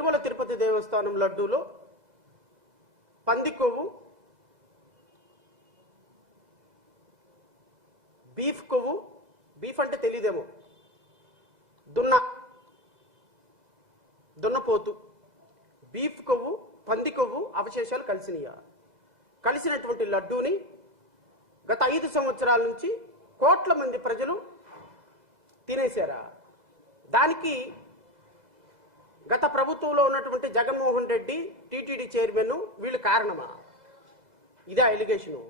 తిరుమల తిరుపతి దేవస్థానం లడ్డూలో పంది కొవ్వు బీఫ్ కొవ్వు బీఫ్ అంటే తెలియదేమో దున్న దున్నపోతు బీఫ్ కొవ్వు పంది కొవ్వు అవశేషాలు కలిసినాయా కలిసినటువంటి లడ్డూని గత ఐదు సంవత్సరాల నుంచి కోట్ల మంది ప్రజలు తినేశారా? దానికి గత ప్రభుత్వంలో ఉన్నటువంటి జగన్మోహన్ రెడ్డి టీటీడీ చైర్మన్ వీళ్ళు కారణమా? ఇదే ఎలిగేషను.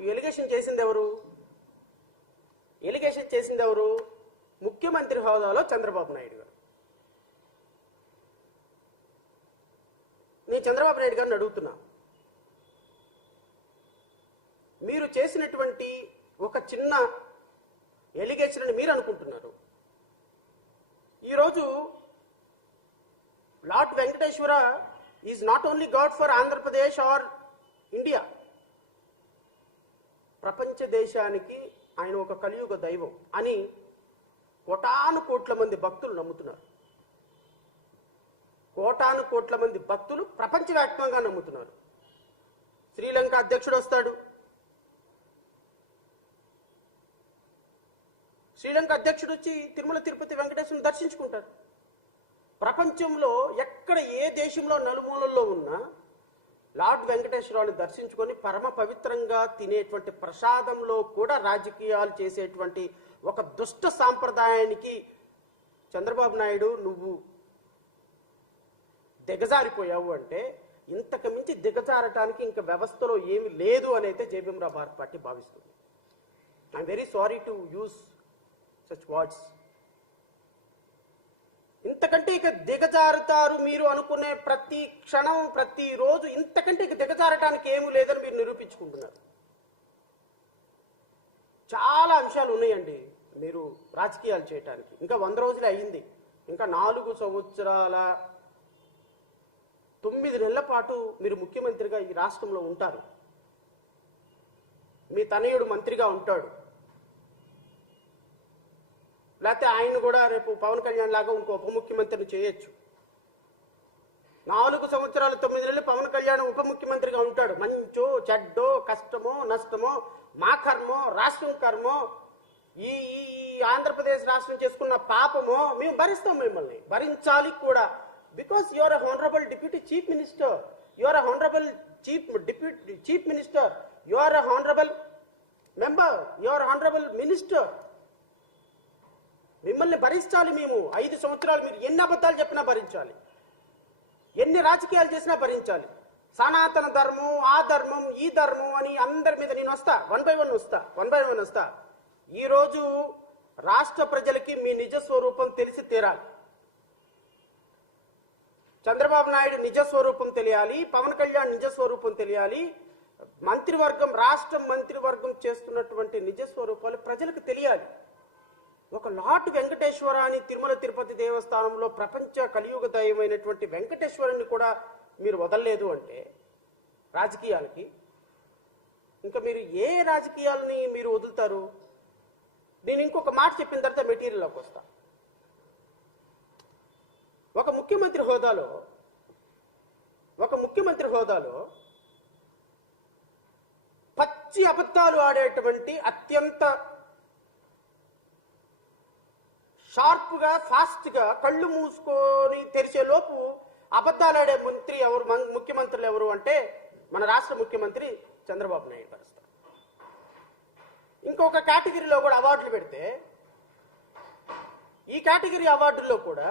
ఈ ఎలిగేషన్ చేసింది ఎవరు? ఎలిగేషన్ చేసింది ఎవరు? ముఖ్యమంత్రి హోదాలో చంద్రబాబు నాయుడు గారు. నేను చంద్రబాబు నాయుడు గారిని అడుగుతున్నా. మీరు చేసినటువంటి ఒక చిన్న ఎలిగేషన్ అని మీరు అనుకుంటున్నారు. ఈరోజు lord Venkateswara is not only god for Andhra Pradesh or India. ప్రపంచ దేశానికి ఆయన ఒక కలియుగ దైవం అని కోటాను కోట్ల మంది భక్తులు నమ్ముతున్నారు. కోటాను కోట్ల మంది భక్తులు ప్రపంచవ్యాప్తంగా నమ్ముతున్నారు. శ్రీలంక అధ్యక్షుడు వస్తాడు. శ్రీలంక అధ్యక్షుడు వచ్చి తిరుమల తిరుపతి వెంకటేశ్వరుని దర్శించుకుంటారు. ప్రపంచంలో ఎక్కడ ఏ దేశంలో నలుమూలల్లో ఉన్నా లార్డ్ వెంకటేశ్వరరావుని దర్శించుకొని పరమ పవిత్రంగా తినేటువంటి ప్రసాదంలో కూడా రాజకీయాలు చేసేటువంటి ఒక దుష్ట సాంప్రదాయానికి చంద్రబాబు నాయుడు నువ్వు దిగజారిపోయావు అంటే ఇంతకు మించి దిగజారటానికి ఇంకా వ్యవస్థలో ఏమి లేదు అని అయితే జేబీఎంరావు భారత్ పార్టీ భావిస్తుంది. I'm very sorry to use such words ఇంతకంటే ఇక దిగజారుతారు మీరు అనుకునే ప్రతి క్షణం ప్రతి రోజు ఇంతకంటే ఇక దిగజారటానికి ఏమీ లేదని మీరు నిరూపించుకుంటున్నారు. చాలా అంశాలు ఉన్నాయండి మీరు రాజకీయాలు చేయటానికి. ఇంకా వంద రోజులే అయ్యింది. ఇంకా నాలుగు సంవత్సరాల తొమ్మిది నెలల పాటు మీరు ముఖ్యమంత్రిగా ఈ రాష్ట్రంలో ఉంటారు. మీ తనయుడు మంత్రిగా ఉంటాడు. లేకపోతే ఆయన కూడా రేపు పవన్ కళ్యాణ్ లాగా ఇంకో ఉప ముఖ్యమంత్రిని చేయొచ్చు. నాలుగు సంవత్సరాలు తొమ్మిది నెలలు పవన్ కళ్యాణ్ ఉప ముఖ్యమంత్రిగా ఉంటాడు. మంచో చెడ్డో కష్టమో నష్టమో మా కర్మో రాష్ట్రం కర్మో ఈ ఈ ఈ ఆంధ్రప్రదేశ్ రాష్ట్రం చేసుకున్న పాపమో మేము భరిస్తాం మిమ్మల్ని. భరించాలి కూడా. Because your honourable deputy chief minister your honourable chief deputy chief minister your honourable member your honourable minister మిమ్మల్ని భరించాలి మేము. ఐదు సంవత్సరాలు మీరు ఎన్ని అబద్ధాలు చెప్పినా భరించాలి. ఎన్ని రాజకీయాలు చేసినా భరించాలి. సనాతన ధర్మం ఆ ధర్మం ఈ ధర్మం అని అందరి మీద నేను వస్తా. వన్ బై వన్ వస్తా. వన్ బై వన్ వస్తా. ఈ రోజు రాష్ట్ర ప్రజలకి మీ నిజ స్వరూపం తెలిసి తీరాలి. చంద్రబాబు నాయుడు నిజ స్వరూపం తెలియాలి. పవన్ కళ్యాణ్ నిజ స్వరూపం తెలియాలి. మంత్రివర్గం రాష్ట్రం మంత్రివర్గం చేస్తున్నటువంటి నిజ స్వరూపాలు ప్రజలకు తెలియాలి. ఒక లార్డ్ వెంకటేశ్వర అని తిరుమల తిరుపతి దేవస్థానంలో ప్రపంచ కలియుగ దైవమైనటువంటి వెంకటేశ్వరుని కూడా మీరు వదలలేదు అంటే రాజకీయాలకి ఇంకా మీరు ఏ రాజకీయాలని మీరు వదులుతారు? నేను ఇంకొక మాట చెప్పిన తర్వాత మెటీరియల్లోకి వస్తా. ఒక ముఖ్యమంత్రి హోదాలో ఒక ముఖ్యమంత్రి హోదాలో పచ్చి అబద్ధాలు ఆడేటువంటి అత్యంత షార్ప్గా ఫాస్ట్గా కళ్ళు మూసుకొని తెరిచేలోపు అబద్ధాలాడే మంత్రి ఎవరు మం- ముఖ్యమంత్రులు ఎవరు అంటే మన రాష్ట్ర ముఖ్యమంత్రి చంద్రబాబు నాయుడు పరిస్థితి ఇంకొక కేటగిరీలో కూడా అవార్డులు పెడితే ఈ కేటగిరీ అవార్డుల్లో కూడా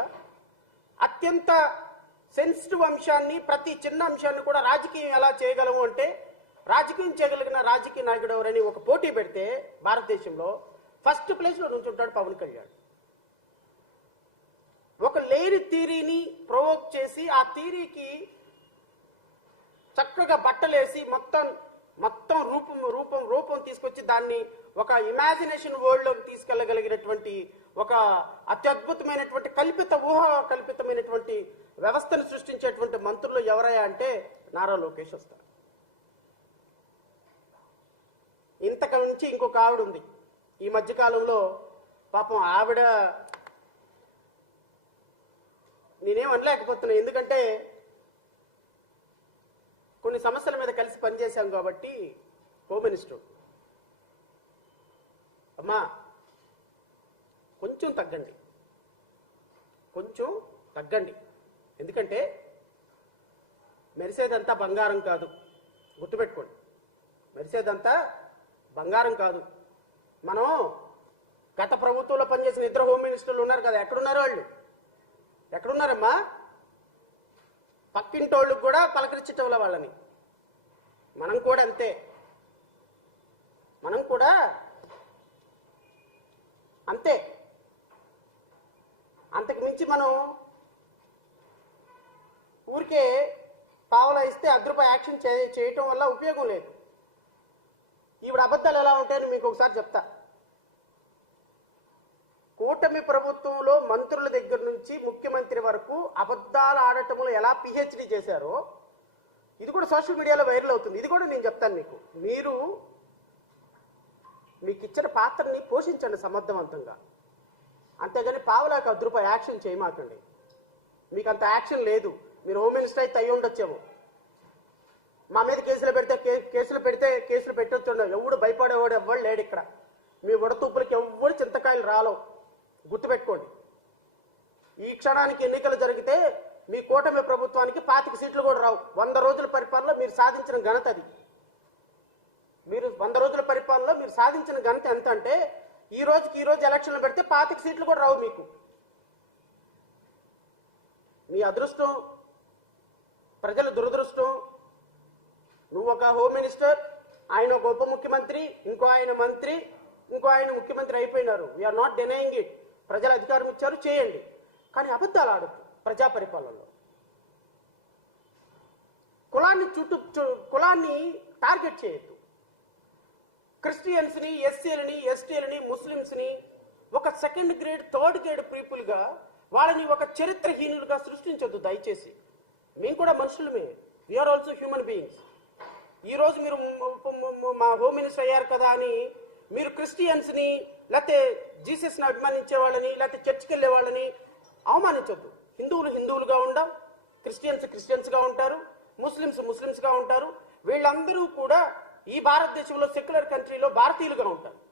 అత్యంత సెన్సిటివ్ అంశాన్ని ప్రతి చిన్న అంశాన్ని కూడా రాజకీయం ఎలా చేయగలము అంటే రాజకీయం చేయగలిగిన రాజకీయ నాయకుడు ఎవరని ఒక పోటీ పెడితే భారతదేశంలో ఫస్ట్ ప్లేస్లో నుంచుంటాడు పవన్ కళ్యాణ్. ఒక లేని థీరీని ప్రొవోక్ చేసి ఆ థీరీకి చక్కగా బట్టలేసి మొత్తం మొత్తం రూపం రూపం రూపం తీసుకొచ్చి దాన్ని ఒక ఇమాజినేషన్ వరల్డ్లోకి తీసుకెళ్ళగలిగినటువంటి ఒక అత్యద్భుతమైనటువంటి కల్పిత ఊహ కల్పితమైనటువంటి వ్యవస్థను సృష్టించేటువంటి మంత్రులు ఎవరయ్యా అంటే నారా లోకేష్ వస్తారు. ఇంతకు మించి ఇంకొక ఆవిడ ఉంది. ఈ మధ్యకాలంలో పాపం ఆవిడ నేనేం అనలేకపోతున్నా. ఎందుకంటే కొన్ని సమస్యల మీద కలిసి పనిచేశాం కాబట్టి హోమ్ మినిస్టర్. అమ్మా కొంచెం తగ్గండి. కొంచెం తగ్గండి. ఎందుకంటే మెరిసేదంతా బంగారం కాదు. గుర్తుపెట్టుకోండి. మెరిసేదంతా బంగారం కాదు. మనం గత ప్రభుత్వంలో పనిచేసిన ఇద్దరు హోమ్ మినిస్టర్లు ఉన్నారు కదా. ఎక్కడున్నారు వాళ్ళు? ఎక్కడున్నారమ్మా? పక్కింటోళ్ళకి కూడా పలకరించటంల వాళ్ళని. మనం కూడా అంతే. మనం కూడా అంతే. అంతకు మించి మనం ఊరికే పావలా ఇస్తే అర్ధ యాక్షన్ చేయటం వల్ల ఉపయోగం లేదు. ఈవిడ అబద్ధాలు ఎలా ఉంటాయని మీకు ఒకసారి చెప్తా. కూటమి ప్రభుత్వంలో మంత్రుల దగ్గర నుంచి ముఖ్యమంత్రి వరకు అబద్ధాలు ఆడటంలో ఎలా పిహెచ్డి చేశారో ఇది కూడా సోషల్ మీడియాలో వైరల్ అవుతుంది. ఇది కూడా నేను చెప్తాను మీకు. మీరు మీకు ఇచ్చిన పాత్రని పోషించండి సమర్థవంతంగా. అంతేగాని పావులాకి అర్ధ యాక్షన్ చేయమాకండి. మీకు అంత యాక్షన్ లేదు. మీరు హోమ్ మినిస్టర్ అయితే అయ్యి ఉండొచ్చేమో. మా మీద కేసులు పెడితే కేసులు పెడితే కేసులు పెట్టొచ్చు ఎవడు భయపడేవాడు ఎవ్వడు లేడు ఇక్కడ. మీ వడతూపులకి ఎవ్వడు చింతకాయలు రాలో. గుర్తుపెట్టుకోండి. ఈ క్షణానికి ఎన్నికలు జరిగితే మీ కూటమి ప్రభుత్వానికి పాతిక సీట్లు కూడా రావు. వంద రోజుల పరిపాలనలో మీరు సాధించిన ఘనత అది. మీరు వంద రోజుల పరిపాలనలో మీరు సాధించిన ఘనత ఎంత అంటే ఈ రోజుకి ఈ రోజు ఎలక్షన్లు పెడితే పాతిక సీట్లు కూడా రావు మీకు. మీ అదృష్టం ప్రజల దురదృష్టం నువ్వు ఒక హోమ్ మినిస్టర్ ఆయన ఒక ఉప ముఖ్యమంత్రి ఇంకో ఆయన మంత్రి ఇంకో ఆయన ముఖ్యమంత్రి అయిపోయినారు. వీఆర్ నాట్ డెనయింగ్ ఇట్ ప్రజలు అధికారం ఇచ్చారు చేయండి. కానీ అబద్ధాలు ఆడద్దు ప్రజా పరిపాలనలో. కులాన్ని చుట్టూ చు- కులాన్ని టార్గెట్ చేయొద్దు. క్రిస్టియన్స్ని ఎస్సీలని ఎస్టీలని ముస్లిమ్స్ని ఒక సెకండ్ గ్రేడ్ థర్డ్ గ్రేడ్ పీపుల్గా వాళ్ళని ఒక చరిత్రహీనులుగా సృష్టించొద్దు దయచేసి. మేము కూడా మనుషులమే. We are also human beings ఈరోజు మీరు మా హోమ్ మినిస్టర్ అయ్యారు కదా అని మీరు క్రిస్టియన్స్ని లేకపోతే జీసస్ని అభిమానించే వాళ్ళని లేకపోతే చర్చ్కి వెళ్ళే వాళ్ళని అవమానించొద్దు. హిందువులు హిందువులుగా ఉండం క్రిస్టియన్స్ క్రిస్టియన్స్గా ఉంటారు ముస్లిమ్స్ ముస్లిమ్స్గా ఉంటారు. వీళ్ళందరూ కూడా ఈ భారతదేశంలో సెక్యులర్ కంట్రీలో భారతీయులుగా ఉంటారు.